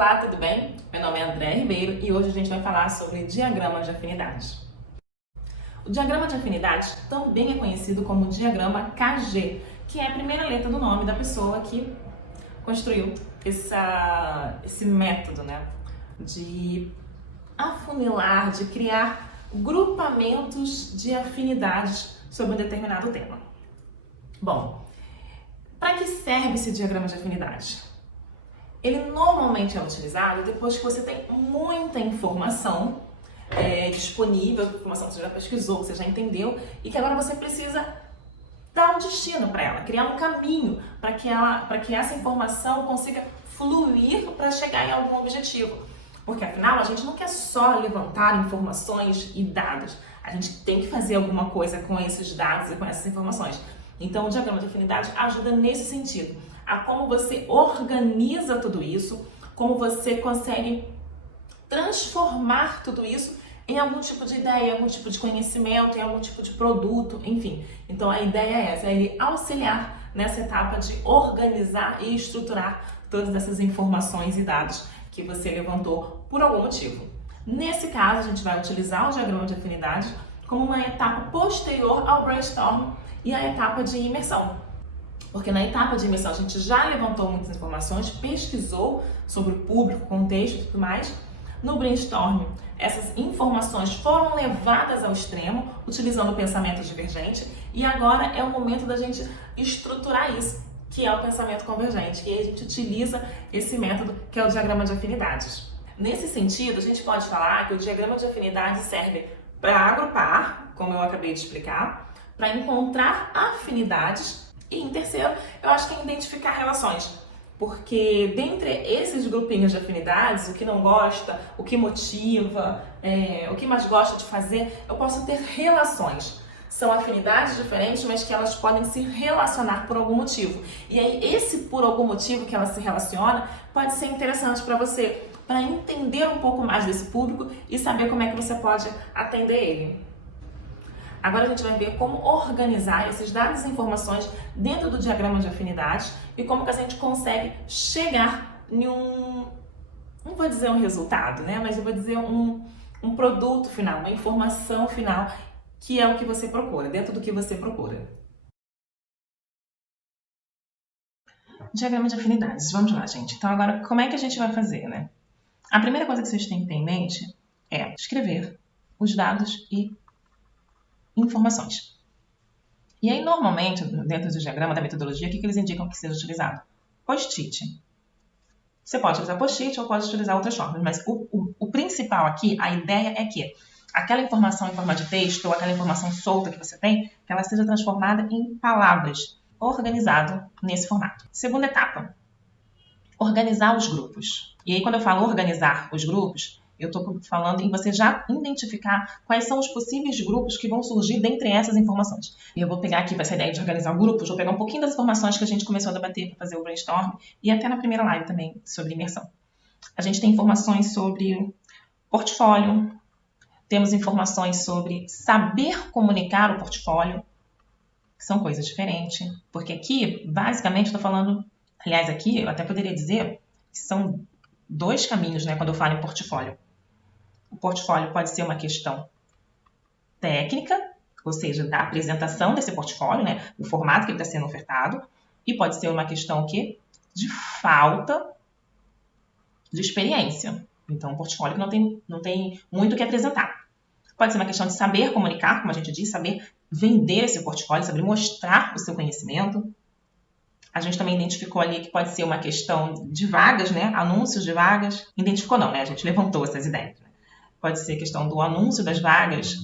Olá, tudo bem? Meu nome é André Ribeiro e hoje a gente vai falar sobre diagrama de afinidades. O diagrama de afinidades também é conhecido como diagrama KG, que é a primeira letra do nome da pessoa que construiu esse método, né, de afunilar, de criar grupamentos de afinidades sobre um determinado tema. Bom, para que serve esse diagrama de afinidades? Ele normalmente é utilizado depois que você tem muita informação disponível, informação que você já pesquisou, que você já entendeu, e que agora você precisa dar um destino para ela, criar um caminho para que essa informação consiga fluir para chegar em algum objetivo. Porque afinal a gente não quer só levantar informações e dados, a gente tem que fazer alguma coisa com esses dados e com essas informações. Então o diagrama de afinidade ajuda nesse sentido, a como você organiza tudo isso, como você consegue transformar tudo isso em algum tipo de ideia, algum tipo de conhecimento, em algum tipo de produto, enfim. Então a ideia é essa, é ele auxiliar nessa etapa de organizar e estruturar todas essas informações e dados que você levantou por algum motivo. Nesse caso, a gente vai utilizar o diagrama de afinidade como uma etapa posterior ao brainstorm e a etapa de imersão. Porque na etapa de imersão a gente já levantou muitas informações, pesquisou sobre o público, contexto e tudo mais. No brainstorm, essas informações foram levadas ao extremo, utilizando o pensamento divergente, e agora é o momento da gente estruturar isso, que é o pensamento convergente, e aí a gente utiliza esse método que é o diagrama de afinidades. Nesse sentido, a gente pode falar que o diagrama de afinidades serve para agrupar, como eu acabei de explicar, para encontrar afinidades, e em terceiro, eu acho que é identificar relações. Porque dentre esses grupinhos de afinidades, o que não gosta, o que motiva, o que mais gosta de fazer, eu posso ter relações. São afinidades diferentes, mas que elas podem se relacionar por algum motivo. E aí, esse por algum motivo que ela se relaciona pode ser interessante para você, para entender um pouco mais desse público e saber como é que você pode atender ele. Agora a gente vai ver como organizar esses dados e informações dentro do diagrama de afinidades e como que a gente consegue chegar em não vou dizer um resultado, né? Mas eu vou dizer um produto final, uma informação final, que é o que você procura, dentro do que você procura. Diagrama de afinidades, vamos lá, gente. Então agora, como é que a gente vai fazer, né? A primeira coisa que vocês têm que ter em mente é escrever os dados e informações. E aí, normalmente, dentro do diagrama da metodologia, o que eles indicam que seja utilizado? Post-it. Você pode utilizar post-it ou pode utilizar outras formas, mas o principal aqui, a ideia é que aquela informação em forma de texto ou aquela informação solta que você tem, que ela seja transformada em palavras, organizado nesse formato. Segunda etapa, organizar os grupos. E aí, quando eu falo organizar os grupos, eu estou falando em você já identificar quais são os possíveis grupos que vão surgir dentre essas informações. E eu vou pegar aqui para essa ideia de organizar grupos, vou pegar um pouquinho das informações que a gente começou a debater para fazer o brainstorm e até na primeira live também sobre imersão. A gente tem informações sobre portfólio, temos informações sobre saber comunicar o portfólio, que são coisas diferentes, porque aqui, basicamente, estou falando, aliás, aqui eu até poderia dizer que são dois caminhos, né, quando eu falo em portfólio. O portfólio pode ser uma questão técnica, ou seja, da apresentação desse portfólio, né, o formato que ele está sendo ofertado, e pode ser uma questão de falta de experiência. Então, um portfólio que não tem muito o que apresentar. Pode ser uma questão de saber comunicar, como a gente diz, saber vender esse portfólio, saber mostrar o seu conhecimento. A gente também identificou ali que pode ser uma questão de vagas, né? Anúncios de vagas. Identificou não, né? A gente levantou essas ideias. Né? Pode ser questão do anúncio das vagas.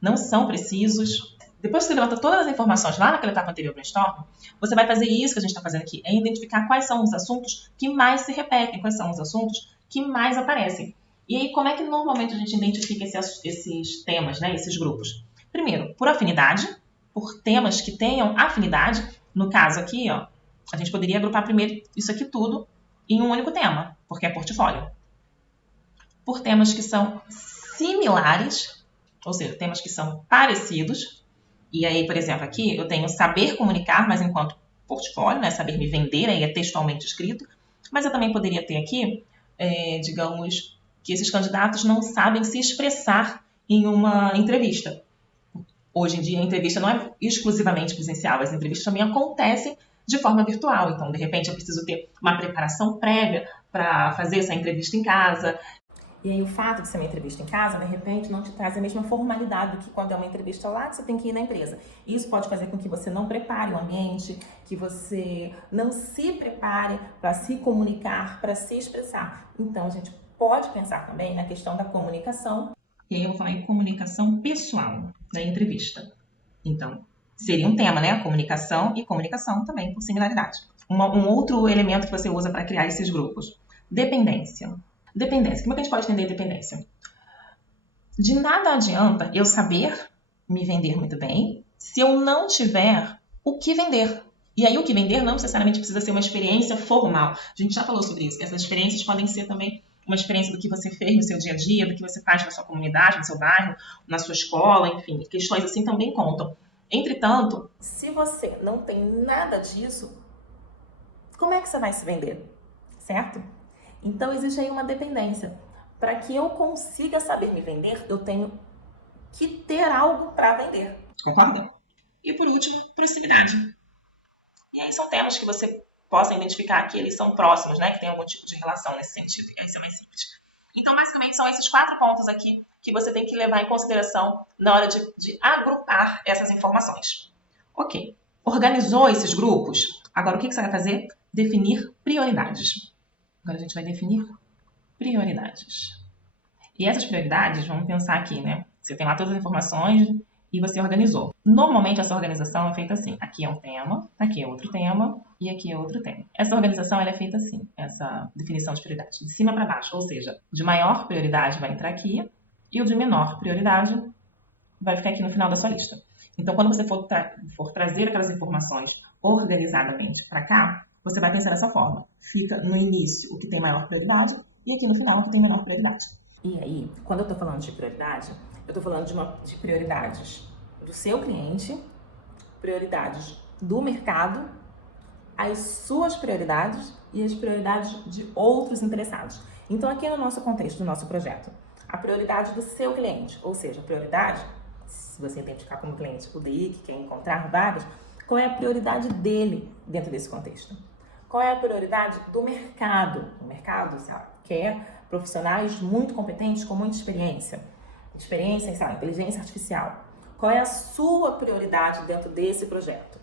Não são precisos. Depois que você levanta todas as informações lá naquela etapa anterior do brainstorm, você vai fazer isso que a gente está fazendo aqui, é identificar quais são os assuntos que mais se repetem, quais são os assuntos que mais aparecem. E aí, como é que normalmente a gente identifica esses temas, né? Esses grupos? Primeiro, por afinidade, por temas que tenham afinidade. No caso aqui, ó, a gente poderia agrupar primeiro isso aqui tudo em um único tema, porque é portfólio. Por temas que são similares, ou seja, temas que são parecidos. E aí, por exemplo, aqui eu tenho saber comunicar, mas enquanto portfólio, né, saber me vender, aí é textualmente escrito. Mas eu também poderia ter aqui, digamos, que esses candidatos não sabem se expressar em uma entrevista. Hoje em dia, a entrevista não é exclusivamente presencial, as entrevistas também acontecem de forma virtual. Então, de repente, eu preciso ter uma preparação prévia para fazer essa entrevista em casa. E aí, o fato de ser uma entrevista em casa, de repente, não te traz a mesma formalidade do que quando é uma entrevista lá que você tem que ir na empresa. Isso pode fazer com que você não prepare o ambiente, que você não se prepare para se comunicar, para se expressar. Então, a gente pode pensar também na questão da comunicação. E aí eu vou falar em comunicação pessoal da entrevista. Então, seria um tema, né? Comunicação e comunicação também, por similaridade. Um outro elemento que você usa para criar esses grupos. Dependência. Dependência. Como é que a gente pode entender dependência? De nada adianta eu saber me vender muito bem se eu não tiver o que vender. E aí o que vender não necessariamente precisa ser uma experiência formal. A gente já falou sobre isso, que essas experiências podem ser também uma experiência do que você fez no seu dia a dia, do que você faz na sua comunidade, no seu bairro, na sua escola, enfim, questões assim também contam. Entretanto, se você não tem nada disso, como é que você vai se vender? Certo? Então existe aí uma dependência. Para que eu consiga saber me vender, eu tenho que ter algo para vender. Concorda? E por último, proximidade. E aí são temas que você possa identificar que eles são próximos, né? Que tem algum tipo de relação nesse sentido. E aí isso é mais simples. Então, basicamente, são esses 4 pontos aqui que você tem que levar em consideração na hora de agrupar essas informações. Ok. Organizou esses grupos? Agora, o que você vai fazer? Definir prioridades. Agora a gente vai definir prioridades. E essas prioridades, vamos pensar aqui, né? Você tem lá todas as informações e você organizou. Normalmente essa organização é feita assim. Aqui é um tema, aqui é outro tema e aqui é outro tema. Essa organização ela é feita assim, essa definição de prioridade, de cima para baixo. Ou seja, de maior prioridade vai entrar aqui e o de menor prioridade vai ficar aqui no final da sua lista. Então, quando você for trazer aquelas informações organizadamente para cá, você vai pensar dessa forma. Fica no início o que tem maior prioridade e aqui no final o que tem menor prioridade. E aí, quando eu estou falando de prioridade, eu estou falando de prioridades do seu cliente, prioridades do mercado, as suas prioridades e as prioridades de outros interessados. Então, aqui no nosso contexto do nosso projeto, a prioridade do seu cliente, ou seja, a prioridade, se você identificar como cliente o DI, que quer encontrar vagas, qual é a prioridade dele dentro desse contexto? Qual é a prioridade do mercado? O mercado, sabe, quer profissionais muito competentes com muita experiência. Experiência em, inteligência artificial. Qual é a sua prioridade dentro desse projeto?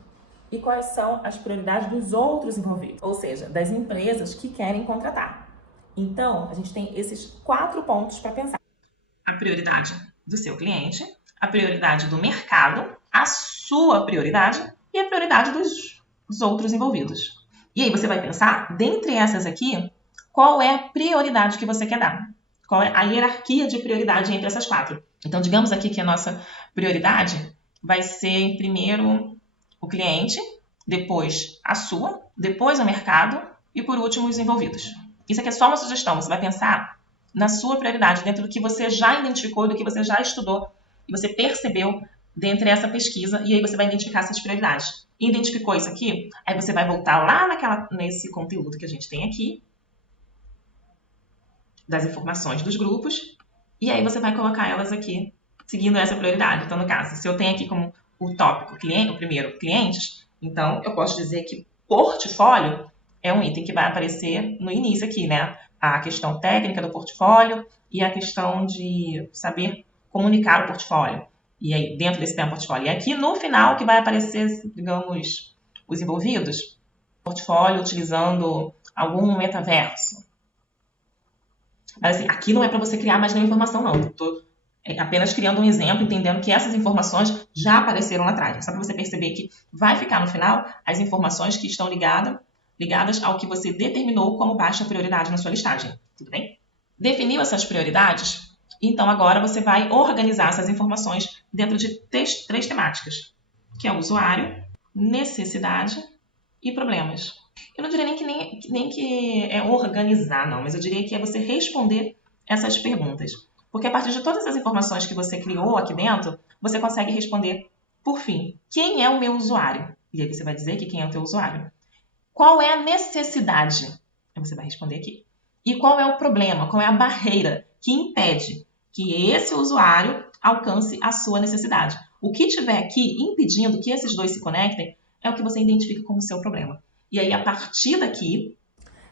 E quais são as prioridades dos outros envolvidos? Ou seja, das empresas que querem contratar. Então, a gente tem esses 4 pontos para pensar. A prioridade do seu cliente, a prioridade do mercado, a sua prioridade e a prioridade dos outros envolvidos. E aí você vai pensar, dentre essas aqui, qual é a prioridade que você quer dar? Qual é a hierarquia de prioridade entre essas 4? Então, digamos aqui que a nossa prioridade vai ser, primeiro, o cliente, depois a sua, depois o mercado e, por último, os envolvidos. Isso aqui é só uma sugestão. Você vai pensar na sua prioridade, dentro do que você já identificou, do que você já estudou e você percebeu dentro dessa pesquisa, e aí você vai identificar essas prioridades. Identificou isso aqui? Aí você vai voltar lá nesse conteúdo que a gente tem aqui, das informações dos grupos, e aí você vai colocar elas aqui, seguindo essa prioridade. Então, no caso, se eu tenho aqui como o tópico, o primeiro, clientes, então eu posso dizer que portfólio é um item que vai aparecer no início aqui, né? A questão técnica do portfólio e a questão de saber comunicar o portfólio. E aí, dentro desse tema portfólio. E aqui no final que vai aparecer, digamos, os envolvidos, portfólio utilizando algum metaverso. Mas assim, aqui não é para você criar mais nenhuma informação, não. Estou apenas criando um exemplo, entendendo que essas informações já apareceram lá atrás. Só para você perceber que vai ficar no final as informações que estão ligadas ao que você determinou como baixa prioridade na sua listagem. Tudo bem? Definiu essas prioridades? Então, agora você vai organizar essas informações dentro de 3 temáticas, que é o usuário, necessidade e problemas. Eu não diria nem que é organizar, não, mas eu diria que é você responder essas perguntas. Porque a partir de todas as informações que você criou aqui dentro, você consegue responder, por fim, quem é o meu usuário? E aí você vai dizer que quem é o teu usuário. Qual é a necessidade? Aí você vai responder aqui. E qual é o problema, qual é a barreira que impede que esse usuário alcance a sua necessidade? O que tiver aqui impedindo que esses dois se conectem é o que você identifica como seu problema. E aí, a partir daqui,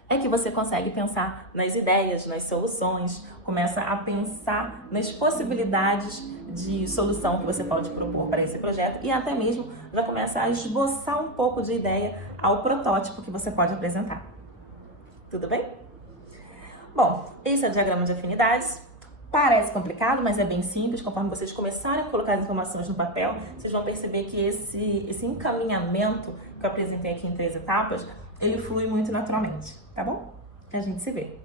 é que você consegue pensar nas ideias, nas soluções, começa a pensar nas possibilidades de solução que você pode propor para esse projeto e até mesmo já começa a esboçar um pouco de ideia ao protótipo que você pode apresentar. Tudo bem? Bom, esse é o diagrama de afinidades. Parece complicado, mas é bem simples. Conforme vocês começarem a colocar as informações no papel, vocês vão perceber que esse encaminhamento que eu apresentei aqui em 3 etapas, ele flui muito naturalmente, tá bom? A gente se vê.